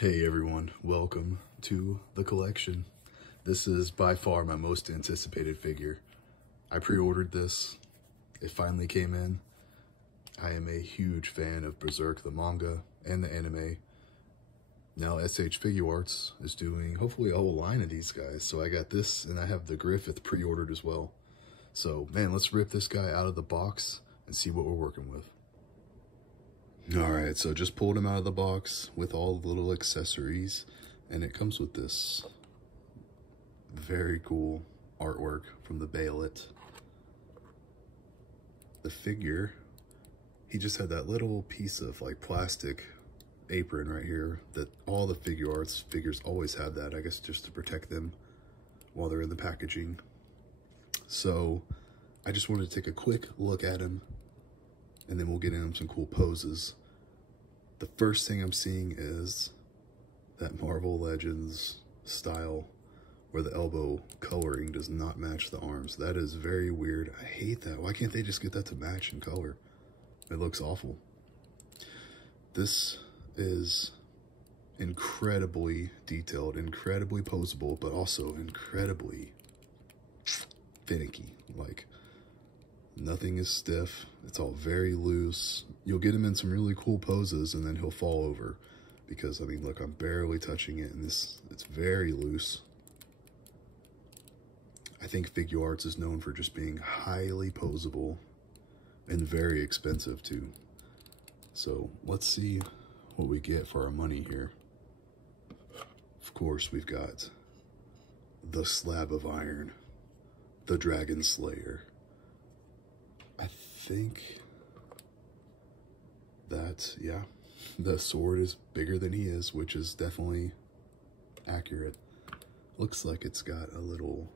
Hey everyone, welcome to the collection. This is by far my most anticipated figure. I pre-ordered this, it finally came in. I am a huge fan of Berserk, the manga, and the anime. Now SH Figuarts is doing hopefully a whole line of these guys, so I got this and I have the Griffith pre-ordered as well. So man, let's rip this guy out of the box and see what we're working with. Alright, so just pulled him out of the box with all the little accessories, and it comes with this very cool artwork from the Bayolet. The figure, he just had that little piece of like plastic apron right here that all the Figuarts figures always have that, I guess just to protect them while they're in the packaging. So I just wanted to take a quick look at him, and then we'll get into some cool poses. The first thing I'm seeing is that Marvel Legends style where the elbow coloring does not match the arms. That is very weird. I hate that. Why can't they just get that to match in color? It looks awful. This is incredibly detailed, incredibly posable, but also incredibly finicky. Like, nothing is stiff. It's all very loose. You'll get him in some really cool poses and then he'll fall over because, I mean, look, I'm barely touching it and it's very loose. I think Figuarts is known for just being highly posable and very expensive too. So let's see what we get for our money here. Of course, we've got the Slab of Iron, the Dragon Slayer. I think that, yeah, the sword is bigger than he is, which is definitely accurate. Looks like it's got a little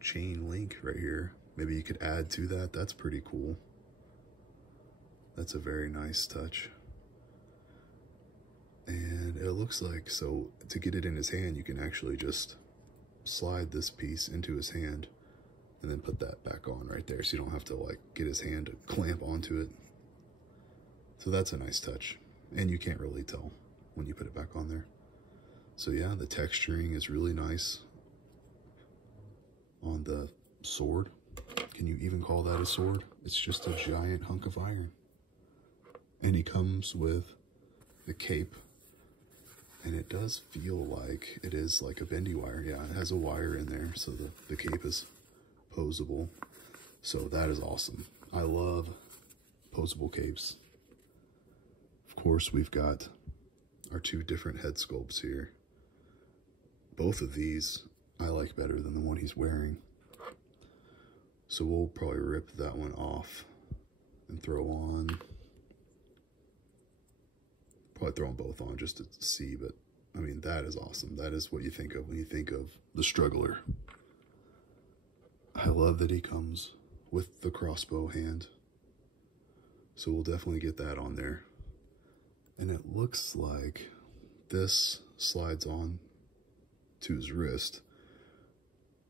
chain link right here. Maybe you could add to that. That's pretty cool. That's a very nice touch. And it looks like, so to get it in his hand, you can actually just slide this piece into his hand and then put that back on right there, so you don't have to like get his hand to clamp onto it. So that's a nice touch, and you can't really tell when you put it back on there. So yeah, the texturing is really nice on the sword. Can you even call that a sword? It's just a giant hunk of iron. And he comes with the cape, and it does feel like it is like a bendy wire. Yeah, it has a wire in there, so the cape is posable. So that is awesome. I love posable capes. Of course, we've got our two different head sculpts here. Both of these I like better than the one he's wearing. So we'll probably rip that one off and throw on. Probably throw them both on just to see, but I mean, that is awesome. That is what you think of when you think of the Struggler. I love that he comes with the crossbow hand. So we'll definitely get that on there. And it looks like this slides on to his wrist,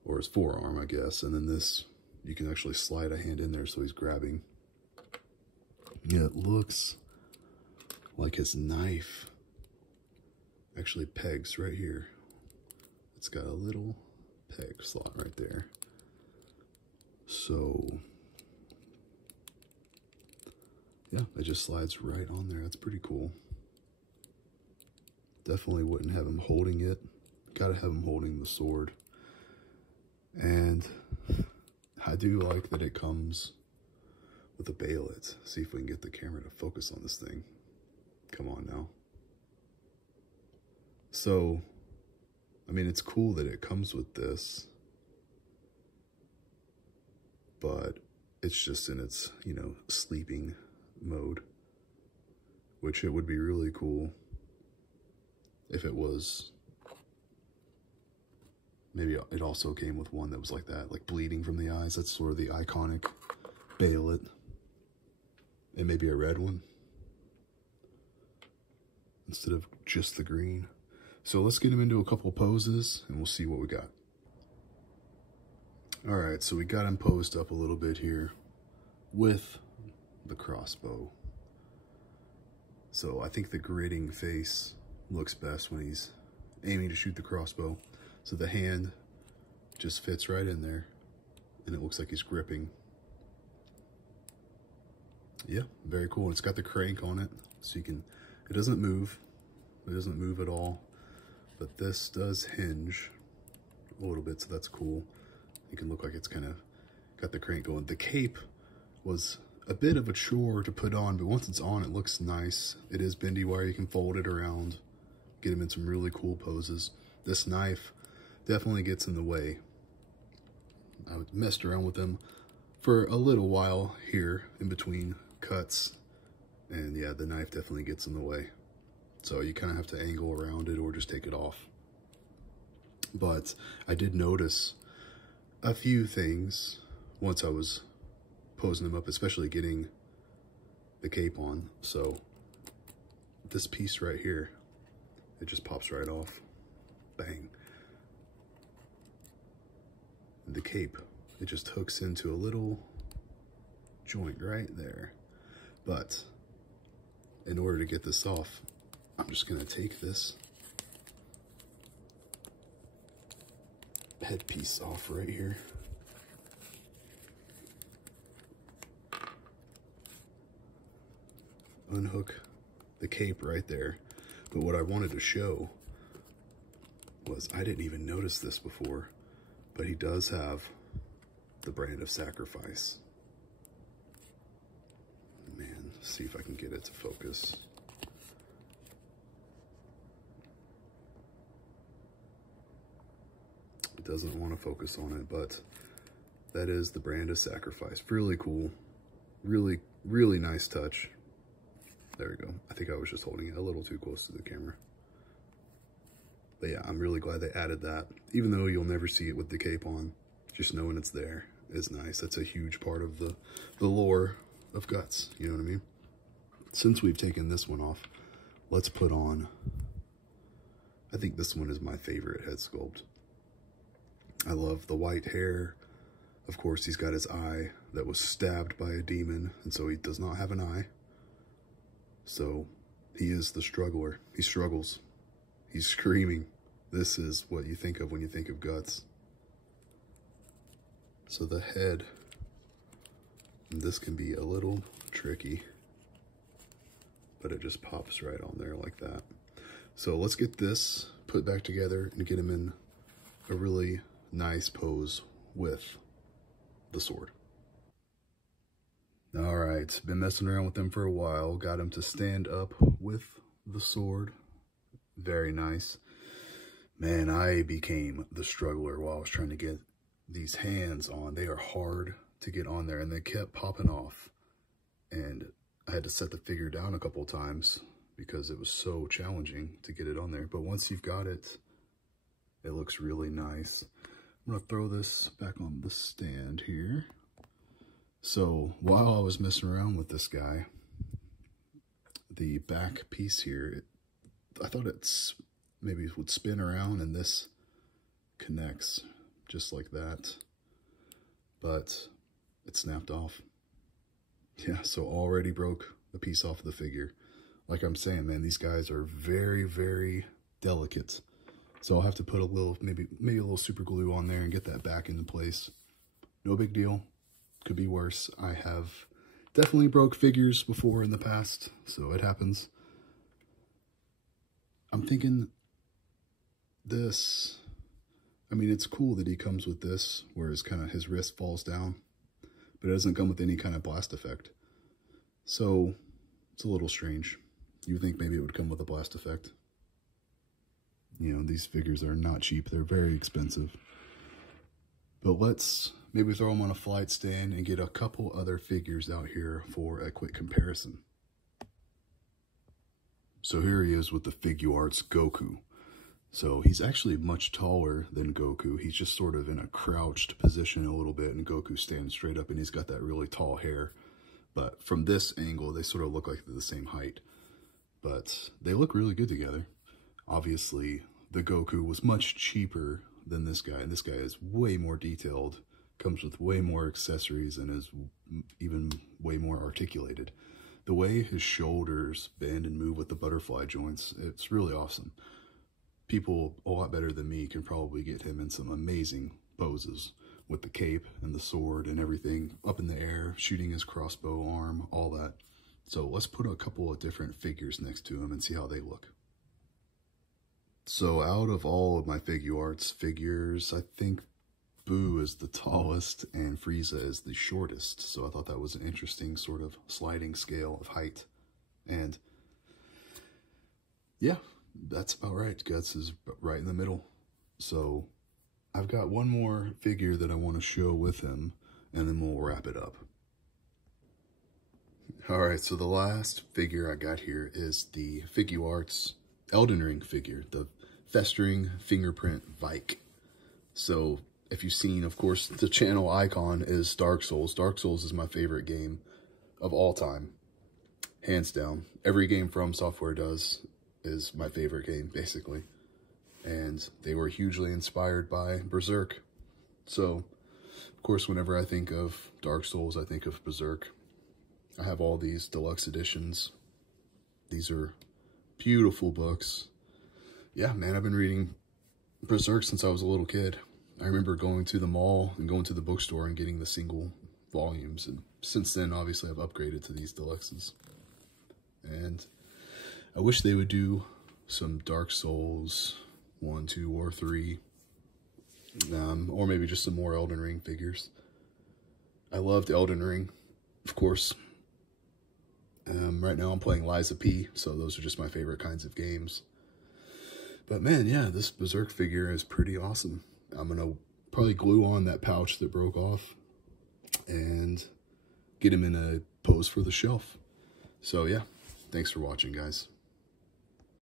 or his forearm, I guess. And then this, you can actually slide a hand in there so he's grabbing. Yeah, it looks like his knife actually pegs right here. It's got a little peg slot right there. So, yeah, it just slides right on there. That's pretty cool. Definitely wouldn't have him holding it. Gotta have him holding the sword. And I do like that it comes with a bayonet. See if we can get the camera to focus on this thing. Come on now. So, I mean, it's cool that it comes with this, but it's just in its, you know, sleeping mode, which it would be really cool if it was, maybe it also came with one that was like that, like bleeding from the eyes. That's sort of the iconic Bayolet. And maybe a red one instead of just the green. So let's get him into a couple poses and we'll see what we got. All right, so we got him posed up a little bit here with the crossbow. So I think the gritting face looks best when he's aiming to shoot the crossbow. So the hand just fits right in there, and it looks like he's gripping. Yeah, very cool. It's got the crank on it, so you can, it doesn't move. It doesn't move at all, but this does hinge a little bit, so that's cool. It can look like it's kind of got the crank going. The cape was a bit of a chore to put on, but once it's on, it looks nice. It is bendy wire. You can fold it around, get him in some really cool poses. This knife definitely gets in the way. I messed around with them for a little while here in between cuts, and yeah, the knife definitely gets in the way. So you kind of have to angle around it or just take it off. But I did notice a few things once I was posing them up, especially getting the cape on. So this piece right here, it just pops right off. Bang. The cape, it just hooks into a little joint right there. But in order to get this off, I'm just gonna take this headpiece off right here. Unhook the cape right there. But what I wanted to show was, I didn't even notice this before, but he does have the brand of sacrifice. Man, let's see if I can get it to focus. It doesn't want to focus on it, but that is the brand of sacrifice. Really cool. Really, really nice touch. There we go. I think I was just holding it a little too close to the camera. But yeah, I'm really glad they added that. Even though you'll never see it with the cape on, just knowing it's there is nice. That's a huge part of the lore of Guts, you know what I mean? Since we've taken this one off, let's put on, I think this one is my favorite head sculpt. I love the white hair. Of course, he's got his eye that was stabbed by a demon, and so he does not have an eye. So he is the struggler. He struggles. He's screaming. This is what you think of when you think of Guts. So the head, and this can be a little tricky, but it just pops right on there like that. So let's get this put back together and get him in a really nice pose with the sword. All right, been messing around with him for a while. Got him to stand up with the sword. Very nice. Man, I became the struggler while I was trying to get these hands on. They are hard to get on there, and they kept popping off. And I had to set the figure down a couple of times because it was so challenging to get it on there. But once you've got it, it looks really nice. I'm gonna throw this back on the stand here. So while I was messing around with this guy, the back piece here, I thought it's maybe it would spin around and this connects just like that, but it snapped off. Yeah, so already broke the piece off of the figure. Like I'm saying, man, these guys are very, very delicate. So I'll have to put a little, maybe a little super glue on there and get that back into place. No big deal. Could be worse. I have definitely broke figures before in the past, so it happens. I'm thinking this, I mean, it's cool that he comes with this, where his wrist falls down, but it doesn't come with any kind of blast effect. So it's a little strange. You would think maybe it would come with a blast effect. You know, these figures are not cheap. They're very expensive. But let's maybe throw them on a flight stand and get a couple other figures out here for a quick comparison. So here he is with the Figuarts Goku. So he's actually much taller than Goku. He's just sort of in a crouched position a little bit, and Goku stands straight up, and he's got that really tall hair. But from this angle, they sort of look like they're the same height. But they look really good together. Obviously, the Goku was much cheaper than this guy, and this guy is way more detailed, comes with way more accessories, and is even way more articulated. the way his shoulders bend and move with the butterfly joints, it's really awesome. People a lot better than me can probably get him in some amazing poses with the cape and the sword and everything up in the air, shooting his crossbow arm, all that. So let's put a couple of different figures next to him and see how they look. So out of all of my Figuarts figures, I think Boo is the tallest and Frieza is the shortest. So I thought that was an interesting sort of sliding scale of height. And yeah, that's about right. Guts is right in the middle. So I've got one more figure that I want to show with him, and then we'll wrap it up. Alright, so the last figure I got here is the Figuarts Elden Ring figure, the Festering Fingerprint Vike. So, if you've seen, of course, the channel icon is Dark Souls. Dark Souls is my favorite game of all time. Hands down. Every game From Software does is my favorite game, basically. And they were hugely inspired by Berserk. So, of course, whenever I think of Dark Souls, I think of Berserk. I have all these deluxe editions. These are beautiful books. Yeah, man, I've been reading Berserk since I was a little kid. I remember going to the mall and going to the bookstore and getting the single volumes. And since then, obviously, I've upgraded to these deluxes. And I wish they would do some Dark Souls 1, 2, or 3. Or maybe just some more Elden Ring figures. I loved Elden Ring, of course. Right now I'm playing Lies of P, so those are just my favorite kinds of games. But man, yeah, this Berserk figure is pretty awesome. I'm going to probably glue on that pouch that broke off and get him in a pose for the shelf. So yeah, thanks for watching, guys.